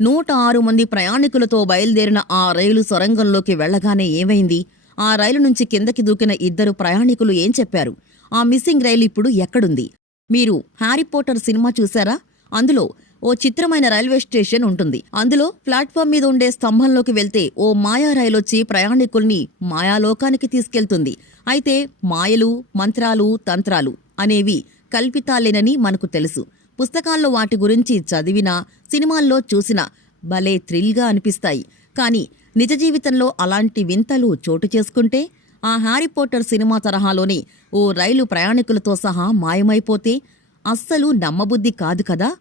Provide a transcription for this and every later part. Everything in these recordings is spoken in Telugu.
నూట ఆరు మంది ప్రయాణికులతో బయలుదేరిన ఆ రైలు సొరంగంలోకి వెళ్ళగానే ఏమైంది? ఆ రైలు నుంచి కిందకి దూకిన ఇద్దరు ప్రయాణికులు ఏం చెప్పారు? ఆ మిస్సింగ్ రైలు ఇప్పుడు ఎక్కడుంది? మీరు హ్యారీ పోటర్ సినిమా చూశారా? అందులో ఓ చిత్రమైన రైల్వే స్టేషన్ ఉంటుంది. అందులో ప్లాట్ఫామ్ మీద ఉండే స్తంభంలోకి వెళ్తే ఓ మాయా రైలొచ్చి ప్రయాణికుల్ని మాయాలోకానికి తీసుకెళ్తుంది. అయితే మాయలు మంత్రాలు తంత్రాలు అనేవి కల్పితాలేనని మనకు తెలుసు. పుస్తకాల్లో వాటి గురించి చదివినా సినిమాల్లో చూసినా భలే థ్రిల్గా అనిపిస్తాయి. కానీ నిజ జీవితంలో అలాంటి వింతలు చోటు చేసుకుంటే ఆ హ్యారీ పోటర్ సినిమా తరహాలోని ఓ రైలు ప్రయాణికులతో సహా మాయమైపోతే అస్సలు నమ్మబుద్ధి కాదు కదా?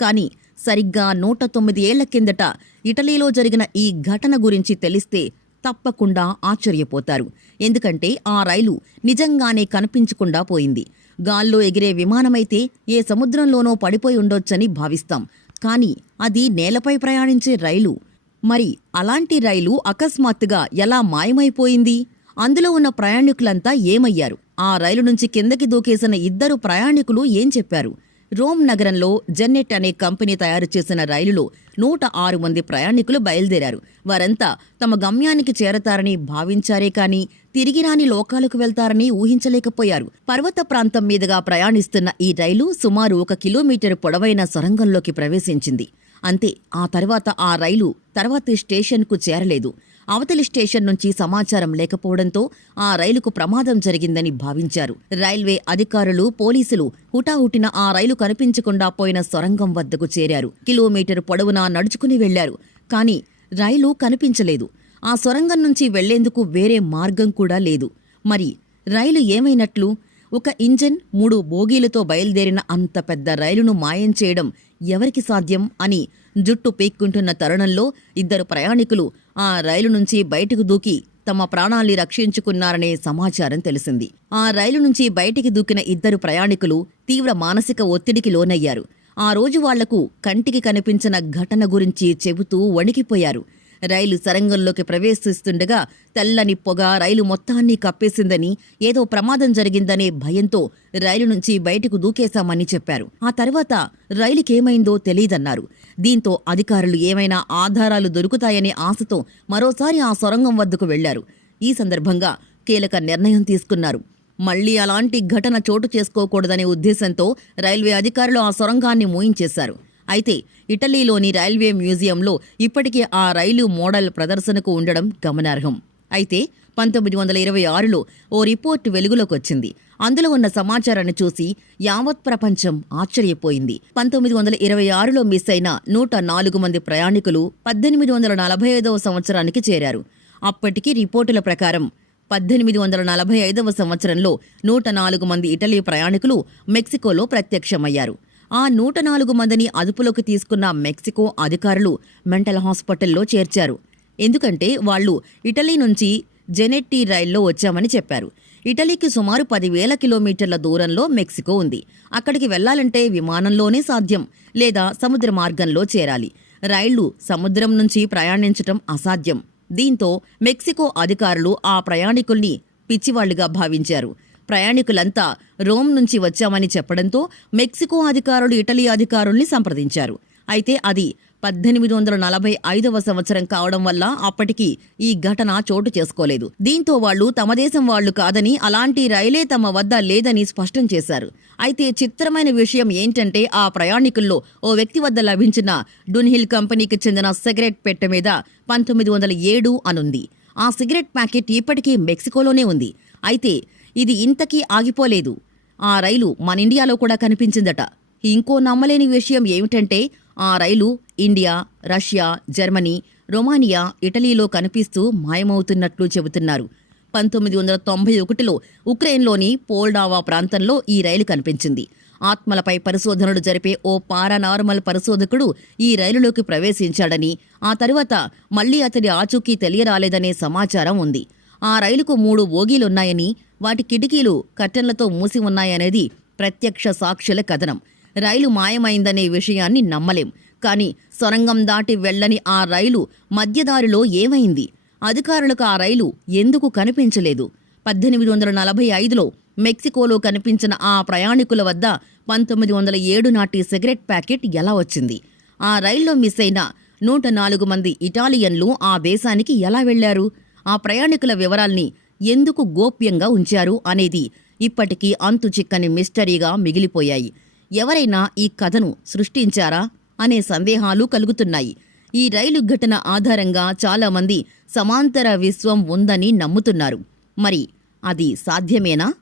కానీ సరిగ్గా నూట తొమ్మిది ఏళ్ళ కిందట ఇటలీలో జరిగిన ఈ ఘటన గురించి తెలిస్తే తప్పకుండా ఆశ్చర్యపోతారు. ఎందుకంటే ఆ రైలు నిజంగానే కనిపించకుండా పోయింది. గాల్లో ఎగిరే విమానమైతే ఏ సముద్రంలోనో పడిపోయి ఉండొచ్చని భావిస్తాం. కానీ అది నేలపై ప్రయాణించే రైలు. మరి అలాంటి రైలు అకస్మాత్తుగా ఎలా మాయమైపోయింది? అందులో ఉన్న ప్రయాణికులంతా ఏమయ్యారు? ఆ రైలు నుంచి కిందకి దూకేసిన ఇద్దరు ప్రయాణికులు ఏం చెప్పారు? రోమ్ నగరంలో జెన్నెట్ అనే కంపెనీ తయారు చేసిన రైలులో నూట ఆరు మంది ప్రయాణికులు బయలుదేరారు. వారంతా తమ గమ్యానికి చేరతారని భావించారే కాని తిరిగి రాని లోకాలకు వెళ్తారని ఊహించలేకపోయారు. పర్వత ప్రాంతం మీదుగా ప్రయాణిస్తున్న ఈ రైలు సుమారు ఒక కిలోమీటర్ పొడవైన సొరంగంలోకి ప్రవేశించింది. అంతే ఆ తర్వాత ఆ రైలు తర్వాతి స్టేషన్కు చేరలేదు. అవతలి స్టేషన్ నుంచి సమాచారం లేకపోవడంతో ఆ రైలుకు ప్రమాదం జరిగిందని భావించారు. రైల్వే అధికారులు పోలీసులు హుటాహుటిన ఆ రైలు కనిపించకుండా పోయిన సొరంగం వద్దకు చేరారు. కిలోమీటర్ పొడవునా నడుచుకుని వెళ్ళారు. కానీ రైలు కనిపించలేదు. ఆ సొరంగం నుంచి వెళ్ళేందుకు వేరే మార్గం కూడా లేదు. మరి రైలు ఏమైనట్లు? ఒక ఇంజన్ మూడు బోగీలతో బయలుదేరిన అంత పెద్ద రైలును మాయం చేయడం ఎవరికి సాధ్యం అని జుట్టు పీక్కుంటున్న తరుణంలో ఇద్దరు ప్రయాణికులు ఆ రైలు నుంచి బయటకు దూకి తమ ప్రాణాల్ని రక్షించుకున్నారనే సమాచారం తెలిసింది. ఆ రైలు నుంచి బయటికి దూకిన ఇద్దరు ప్రయాణికులు తీవ్ర మానసిక ఒత్తిడికి లోనయ్యారు. ఆ రోజు వాళ్ళకు కంటికి కనిపించిన ఘటన గురించి చెబుతూ వణికిపోయారు. రైలు సరంగంలోకి ప్రవేశిస్తుండగా తెల్లని పొగ రైలు మొత్తాన్ని కప్పేసిందని ఏదో ప్రమాదం జరిగిందనే భయంతో రైలు నుంచి బయటకు దూకేశామని చెప్పారు. ఆ తర్వాత రైలుకేమైందో తెలియదన్నారు దీంతో అధికారులు ఏమైనా ఆధారాలు దొరుకుతాయనే ఆశతో మరోసారి ఆ సొరంగం వద్దకు వెళ్ళారు. ఈ సందర్భంగా కీలక నిర్ణయం తీసుకున్నారు. మళ్ళీ అలాంటి ఘటన చోటు చేసుకోకూడదనే ఉద్దేశంతో రైల్వే అధికారులు ఆ సొరంగాన్ని మూయించేశారు. అయితే ఇటలీలోని రైల్వే మ్యూజియంలో ఇప్పటికీ ఆ రైలు మోడల్ ప్రదర్శనకు ఉండడం గమనార్హం. అయితే పంతొమ్మిది వందల ఇరవై ఆరులో ఓ రిపోర్ట్ వెలుగులోకి వచ్చింది అందులో ఉన్న సమాచారాన్ని చూసి యావత్ ప్రపంచం ఆశ్చర్యపోయింది. పంతొమ్మిది వందల ఇరవై ఆరులో మిస్ అయిన నూట నాలుగు మంది ప్రయాణికులు పద్దెనిమిది వందల నలభై ఐదవ సంవత్సరానికి చేరారు. అప్పటికి రిపోర్టుల ప్రకారం పద్దెనిమిది వందల నలభై ఐదవ సంవత్సరంలో నూట నాలుగు మంది ఇటలీ ప్రయాణికులు మెక్సికోలో ప్రత్యక్షమయ్యారు. ఆ నూట నాలుగు మందిని అదుపులోకి తీసుకున్న మెక్సికో అధికారులు మెంటల్ హాస్పిటల్లో చేర్చారు. ఎందుకంటే వాళ్ళు ఇటలీ నుంచి జెనెట్టి రైల్లో వచ్చామని చెప్పారు. ఇటలీకి సుమారు పదివేల కిలోమీటర్ల దూరంలో మెక్సికో ఉంది. అక్కడికి వెళ్ళాలంటే విమానంలోనే సాధ్యం లేదా సముద్ర మార్గంలో చేరాలి. రైళ్ళు సముద్రం నుంచి ప్రయాణించటం అసాధ్యం. దీంతో మెక్సికో అధికారులు ఆ ప్రయాణికుల్ని పిచ్చివాళ్ళుగా భావించారు. ప్రయాణికులంతా రోమ్ నుంచి వచ్చామని చెప్పడంతో మెక్సికో అధికారులు ఇటలీ అధికారుల్ని సంప్రదించారు. అయితే అది పద్దెనిమిది వందల నలభై ఐదవ సంవత్సరం కావడం వల్ల అప్పటికి ఈ ఘటన చోటు చేసుకోలేదు. దీంతో వాళ్ళు తమ దేశం వాళ్ళు కాదని అలాంటి రైలే తమ వద్ద లేదని స్పష్టం చేశారు. అయితే చిత్రమైన విషయం ఏంటంటే ఆ ప్రయాణికుల్లో ఓ వ్యక్తి వద్ద లభించిన డున్హిల్ కంపెనీకి చెందిన సిగరెట్ పెట్టె మీద పంతొమ్మిది వందల ఏడు అనుంది. ఆ సిగరెట్ ప్యాకెట్ ఇప్పటికీ మెక్సికోలోనే ఉంది. అయితే ఇది ఇంతకీ ఆగిపోలేదు. ఆ రైలు మన ఇండియాలో కూడా కనిపించిందట. ఇంకో నమ్మలేని విషయం ఏమిటంటే ఆ రైలు ఇండియా రష్యా జర్మనీ రొమానియా ఇటలీలో కనిపిస్తూ మాయమవుతున్నట్లు చెబుతున్నారు. పంతొమ్మిది వందల తొంభై ఒకటిలో ఉక్రెయిన్లోని పోల్డావా ప్రాంతంలో ఈ రైలు కనిపించింది. ఆత్మలపై పరిశోధనలు జరిపే ఓ పారానార్మల్ పరిశోధకుడు ఈ రైలులోకి ప్రవేశించాడని ఆ తరువాత మళ్ళీ అతడి ఆచూకీ తెలియరాలేదనే సమాచారం ఉంది. ఆ రైలుకు మూడు బోగీలున్నాయని వాటి కిటికీలు కర్టెన్లతో మూసి ఉన్నాయనేది ప్రత్యక్ష సాక్షుల కథనం. రైలు మాయమైందనే విషయాన్ని నమ్మలేం. కానీ సొరంగం దాటి వెళ్ళని ఆ రైలు మధ్యదారిలో ఏమైంది? అధికారులకు ఆ రైలు ఎందుకు కనిపించలేదు? పద్దెనిమిది వందల నలభై ఐదులో మెక్సికోలో కనిపించిన ఆ ప్రయాణికుల వద్ద పంతొమ్మిది వందల ఏడు నాటి సిగరెట్ ప్యాకెట్ ఎలా వచ్చింది? ఆ రైల్లో మిస్ అయిన నూట నాలుగు మంది ఇటాలియన్లు ఆ దేశానికి ఎలా వెళ్ళారు ఆ ప్రయాణికుల వివరాల్ని ఎందుకు గోప్యంగా ఉంచారు అనేది ఇప్పటికీ అంతు చిక్కని మిస్టరీగా మిగిలిపోయాయి. ఎవరైనా ఈ కథను సృష్టించారా అనే సందేహాలు కలుగుతున్నాయి. ఈ రైలు ఘటన ఆధారంగా చాలామంది సమాంతర విశ్వం ఉందని నమ్ముతున్నారు. మరి అది సాధ్యమేనా?